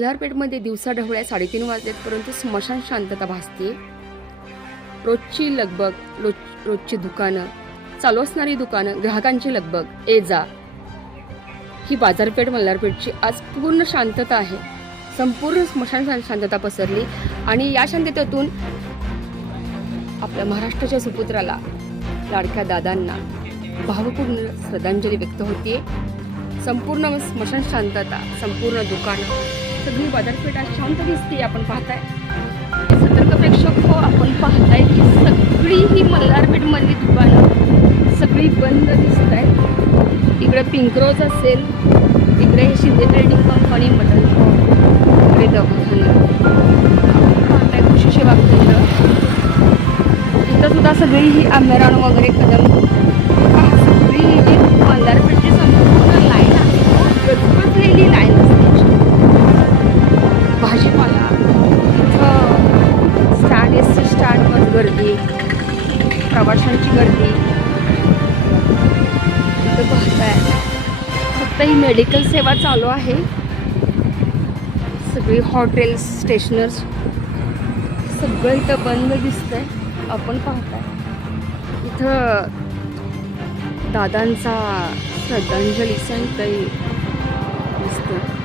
मल्हारपेठमध्ये दिवसा ढवळ्या 3:30 वाजलेत, परंतु स्मशान शांतता भासते. रोजची लगबग, रोजची दुकानं, चालू असणारी दुकानं, ग्राहकांची लगबग, ये जा. ही बाजारपेठ मल्हारपेठची आज पूर्ण शांतता आहे. संपूर्ण स्मशान शांतता पसरली आणि या शांततेतून आपल्या महाराष्ट्राच्या सुपुत्राला, लाडक्या दादांना भावपूर्ण श्रद्धांजली व्यक्त होतीये. संपूर्ण स्मशान शांतता, संपूर्ण दुकानं, सगळी बाजारपेठ आज शांत दिसते. आपण पाहताय, सतर्क प्रेक्षक हो, आपण पाहताय की सगळी ही मल्हारपेठ मधली दुकानं सगळी बंद दिसत आहे. इकडे पिंक रोज असेल, इकडे हे शिंदे ट्रेडिंग कंपनी, मटन इकडे दवाखाना, पाहताय कृषी सेवा केंद्र, इथं सुद्धा सगळी ही आंबेरान वगैरे कदम, सगळी ही मल्हारपेठची संपूर्ण लाईन आहे, गजबजलेली लाईन असते. भाजीपाला, इथं स्टँड, एस टी स्टँडवर गर्दी, प्रवाशांची गर्दी. इथं पाहताय फक्त ही मेडिकल सेवा चालू आहे. सगळी हॉटेल्स, स्टेशनर्स सगळं इथं बंद दिसतंय. आपण पाहताय इथं दादांचा श्रद्धांजली संत दिसतं.